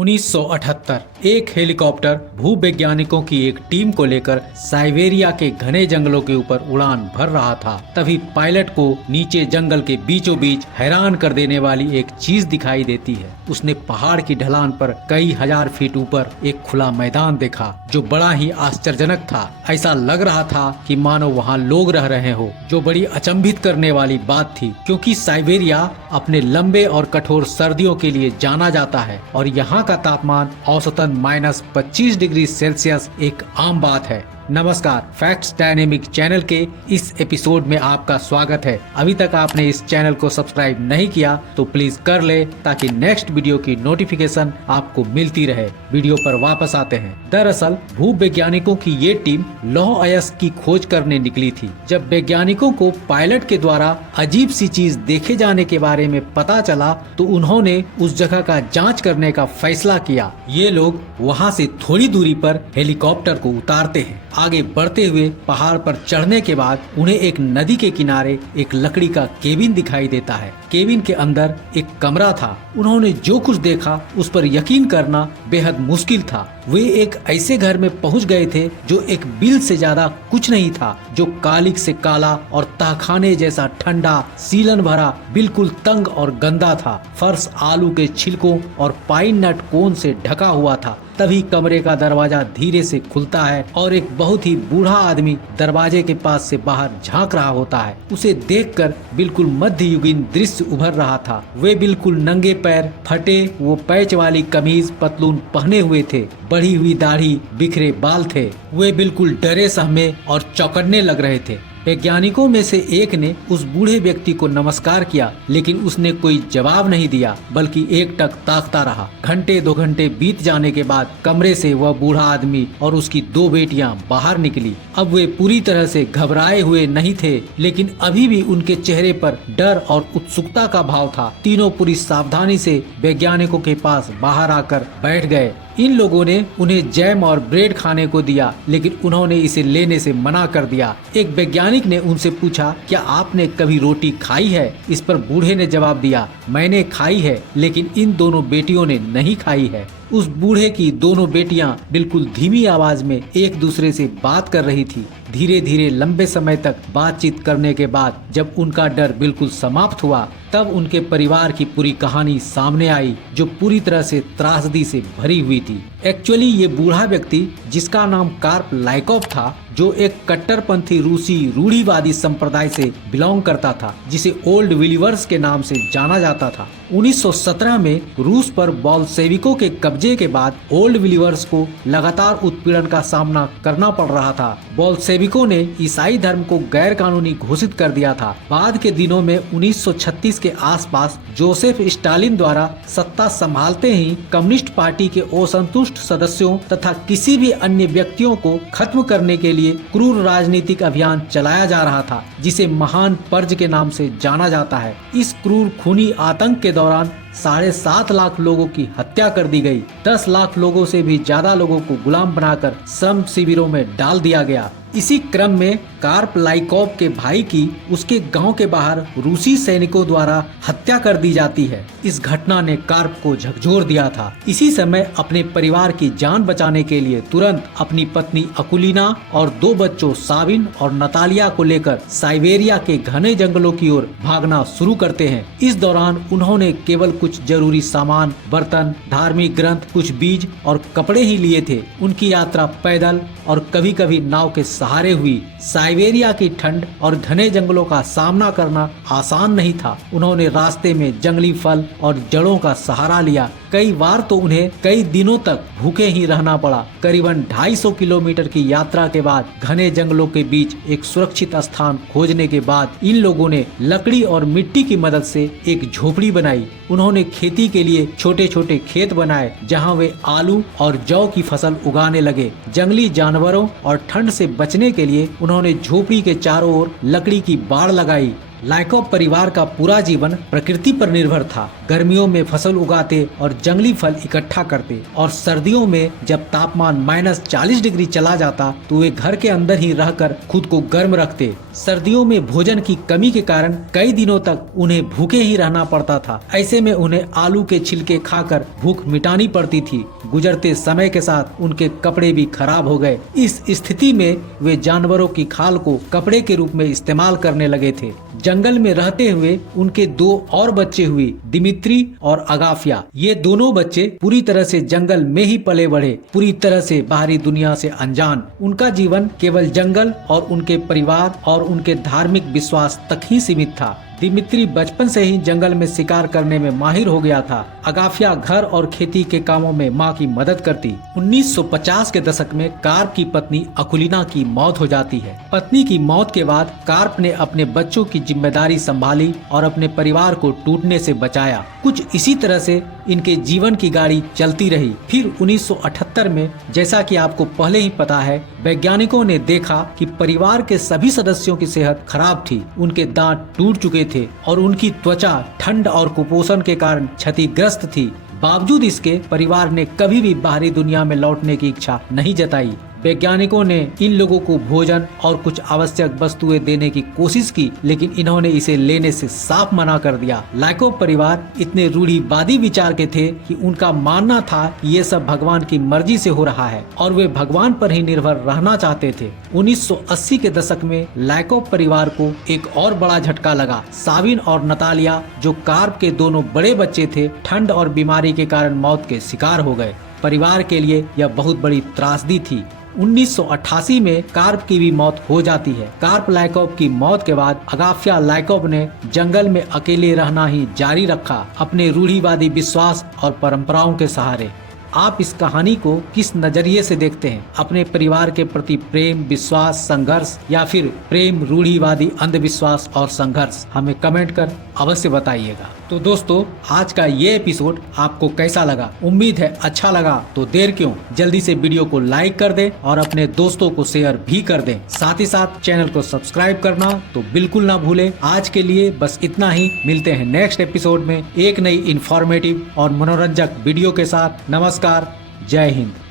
1978 एक हेलीकॉप्टर भूवैज्ञानिकों की एक टीम को लेकर साइबेरिया के घने जंगलों के ऊपर उड़ान भर रहा था। तभी पायलट को नीचे जंगल के बीचों बीच हैरान कर देने वाली एक चीज दिखाई देती है। उसने पहाड़ की ढलान पर कई हजार फीट ऊपर एक खुला मैदान देखा जो बड़ा ही आश्चर्यजनक था। ऐसा लग रहा था कि मानो वहाँ लोग रह रहे हो, जो बड़ी अचंभित करने वाली बात थी, क्योंकि साइबेरिया अपने लंबे और कठोर सर्दियों के लिए जाना जाता है और यहाँ का तापमान औसतन -25 डिग्री सेल्सियस एक आम बात है। नमस्कार, फैक्ट्स डायनेमिक चैनल के इस एपिसोड में आपका स्वागत है। अभी तक आपने इस चैनल को सब्सक्राइब नहीं किया तो प्लीज कर ले ताकि नेक्स्ट वीडियो की नोटिफिकेशन आपको मिलती रहे। वीडियो पर वापस आते हैं। दरअसल भूवैज्ञानिकों की ये टीम लौह अयस्क की खोज करने निकली थी। जब वैज्ञानिकों को पायलट के द्वारा अजीब सी चीज देखे जाने के बारे में पता चला तो उन्होंने उस जगह का जाँच करने का फैसला किया। ये लोग वहाँ से थोड़ी दूरी पर हेलीकॉप्टर को उतारते हैं। आगे बढ़ते हुए पहाड़ पर चढ़ने के बाद उन्हें एक नदी के किनारे एक लकड़ी का केबिन दिखाई देता है। केबिन के अंदर एक कमरा था। उन्होंने जो कुछ देखा उस पर यकीन करना बेहद मुश्किल था। वे एक ऐसे घर में पहुंच गए थे जो एक बिल से ज्यादा कुछ नहीं था, जो कालिक से काला और तहखाने जैसा ठंडा, सीलन भरा, बिल्कुल तंग और गंदा था। फर्श आलू के छिलकों और पाइन नट कोन से ढका हुआ था। तभी कमरे का दरवाजा धीरे से खुलता है और एक बहुत ही बूढ़ा आदमी दरवाजे के पास से बाहर झांक रहा होता है। उसे देखकर बिल्कुल मध्ययुगीन दृश्य उभर रहा था। वे बिल्कुल नंगे पैर, फटे वो पैच वाली कमीज, पतलून पहने हुए थे। बढ़ी हुई दाढ़ी, बिखरे बाल थे। वे बिल्कुल डरे सहमे और चौंकने लग रहे थे। वैज्ञानिकों में से एक ने उस बूढ़े व्यक्ति को नमस्कार किया, लेकिन उसने कोई जवाब नहीं दिया, बल्कि एकटक ताकता रहा। घंटे 2 घंटे बीत जाने के बाद कमरे से वह बूढ़ा आदमी और उसकी 2 बेटियां बाहर निकली। अब वे पूरी तरह से घबराए हुए नहीं थे, लेकिन अभी भी उनके चेहरे पर डर और उत्सुकता का भाव था। तीनों पूरी सावधानी से वैज्ञानिकों के पास बाहर आकर बैठ गए। इन लोगों ने उन्हें जैम और ब्रेड खाने को दिया, लेकिन उन्होंने इसे लेने से मना कर दिया। एक वैज्ञानिक ने उनसे पूछा, क्या आपने कभी रोटी खाई है? इस पर बूढ़े ने जवाब दिया, मैंने खाई है, लेकिन इन दोनों बेटियों ने नहीं खाई है। उस बूढ़े की दोनों बेटियां बिल्कुल धीमी आवाज में एक दूसरे से बात कर रही थी। धीरे धीरे लंबे समय तक बातचीत करने के बाद जब उनका डर बिल्कुल समाप्त हुआ, तब उनके परिवार की पूरी कहानी सामने आई, जो पूरी तरह से त्रासदी से भरी हुई थी। एक्चुअली ये बूढ़ा व्यक्ति, जिसका नाम कार्प लाइकोव था, जो एक कट्टरपंथी रूसी रूढ़िवादी संप्रदाय से बिलोंग करता था, जिसे ओल्ड बिलीवर्स के नाम से जाना जाता था। 1917 में रूस पर बोल्शेविकों के कब्जे के बाद ओल्ड बिलीवर्स को लगातार उत्पीड़न का सामना करना पड़ रहा था। बोल्शेविकों ने ईसाई धर्म को गैर कानूनी घोषित कर दिया था। बाद के दिनों में 1936 के आसपास जोसेफ स्टालिन द्वारा सत्ता संभालते ही कम्युनिस्ट पार्टी के असंतुष्ट सदस्यों तथा किसी भी अन्य व्यक्तियों को खत्म करने के लिए क्रूर राजनीतिक अभियान चलाया जा रहा था, जिसे महान पर्ज के नाम से जाना जाता है। इस क्रूर खूनी आतंक के दौरान 7.5 लाख लोगों की हत्या कर दी गई। 10 लाख लोगों से भी ज्यादा लोगों को गुलाम बनाकर श्रम शिविरों में डाल दिया गया। इसी क्रम में कार्प लाइकोव के भाई की उसके गांव के बाहर रूसी सैनिकों द्वारा हत्या कर दी जाती है। इस घटना ने कार्प को झकझोर दिया था। इसी समय अपने परिवार की जान बचाने के लिए तुरंत अपनी पत्नी अकुलीना और 2 बच्चों साबिन और नतालिया को लेकर साइबेरिया के घने जंगलों की ओर भागना शुरू करते हैं। इस दौरान उन्होंने केवल कुछ जरूरी सामान, बर्तन, धार्मिक ग्रंथ, कुछ बीज और कपड़े ही लिए थे। उनकी यात्रा पैदल और कभी कभी नाव के सहारे हुई। साइबेरिया की ठंड और घने जंगलों का सामना करना आसान नहीं था। उन्होंने रास्ते में जंगली फल और जड़ों का सहारा लिया। कई बार तो उन्हें कई दिनों तक भूखे ही रहना पड़ा। करीबन 250 किलोमीटर की यात्रा के बाद घने जंगलों के बीच एक सुरक्षित स्थान खोजने के बाद इन लोगों ने लकड़ी और मिट्टी की मदद से एक झोपड़ी बनाई। उन्होंने खेती के लिए छोटे छोटे खेत बनाए, जहां वे आलू और जौ की फसल उगाने लगे। जंगली जानवरों और ठंड से बचने के लिए उन्होंने झोपड़ी के चारों ओर लकड़ी की बाड़ लगाई। लाइकोव परिवार का पूरा जीवन प्रकृति पर निर्भर था। गर्मियों में फसल उगाते और जंगली फल इकट्ठा करते और सर्दियों में जब तापमान -40 डिग्री चला जाता तो वे घर के अंदर ही रहकर खुद को गर्म रखते। सर्दियों में भोजन की कमी के कारण कई दिनों तक उन्हें भूखे ही रहना पड़ता था। ऐसे में उन्हें आलू के छिलके खाकर भूख मिटानी पड़ती थी। गुजरते समय के साथ उनके कपड़े भी खराब हो गए। इस स्थिति में वे जानवरों की खाल को कपड़े के रूप में इस्तेमाल करने लगे थे। जंगल में रहते हुए उनके 2 और बच्चे हुए, दिमित्री और अगाफिया। ये दोनों बच्चे पूरी तरह से जंगल में ही पले बढ़े, पूरी तरह से बाहरी दुनिया से अनजान। उनका जीवन केवल जंगल और उनके परिवार और उनके धार्मिक विश्वास तक ही सीमित था। दिमित्री बचपन से ही जंगल में शिकार करने में माहिर हो गया था। अगाफिया घर और खेती के कामों में माँ की मदद करती। 1950 के दशक में कार्प की पत्नी अकुलिना की मौत हो जाती है। पत्नी की मौत के बाद कार्प ने अपने बच्चों की जिम्मेदारी संभाली और अपने परिवार को टूटने से बचाया। कुछ इसी तरह से इनके जीवन की गाड़ी चलती रही। फिर 1978 में, जैसा कि आपको पहले ही पता है, वैज्ञानिकों ने देखा कि परिवार के सभी सदस्यों की सेहत खराब थी। उनके दांत टूट चुके थे और उनकी त्वचा ठंड और कुपोषण के कारण क्षतिग्रस्त थी। बावजूद इसके परिवार ने कभी भी बाहरी दुनिया में लौटने की इच्छा नहीं जताई। वैज्ञानिकों ने इन लोगों को भोजन और कुछ आवश्यक वस्तुएं देने की कोशिश की, लेकिन इन्होंने इसे लेने से साफ मना कर दिया। लाइकोव परिवार इतने रूढ़िवादी विचार के थे कि उनका मानना था कि ये सब भगवान की मर्जी से हो रहा है और वे भगवान पर ही निर्भर रहना चाहते थे। 1980 के दशक में लाइकोव परिवार को एक और बड़ा झटका लगा। साविन और नतालिया, जो कार्प के दोनों बड़े बच्चे थे, ठंड और बीमारी के कारण मौत के शिकार हो गए। परिवार के लिए यह बहुत बड़ी त्रासदी थी। 1988 में कार्प की भी मौत हो जाती है। कार्प लाइकोव की मौत के बाद अगाफिया लाइकोव ने जंगल में अकेले रहना ही जारी रखा, अपने रूढ़िवादी विश्वास और परंपराओं के सहारे। आप इस कहानी को किस नजरिए से देखते हैं? अपने परिवार के प्रति प्रेम, विश्वास, संघर्ष, या फिर प्रेम, रूढ़िवादी अंधविश्वास और संघर्ष? हमें कमेंट कर अवश्य बताइएगा। तो दोस्तों, आज का ये एपिसोड आपको कैसा लगा? उम्मीद है अच्छा लगा। तो देर क्यों, जल्दी से वीडियो को लाइक कर दें और अपने दोस्तों को शेयर भी कर दें। साथ ही साथ चैनल को सब्सक्राइब करना तो बिल्कुल ना भूलें। आज के लिए बस इतना ही। मिलते हैं नेक्स्ट एपिसोड में एक नई इंफॉर्मेटिव और मनोरंजक वीडियो के साथ। नमस्कार, जय हिंद।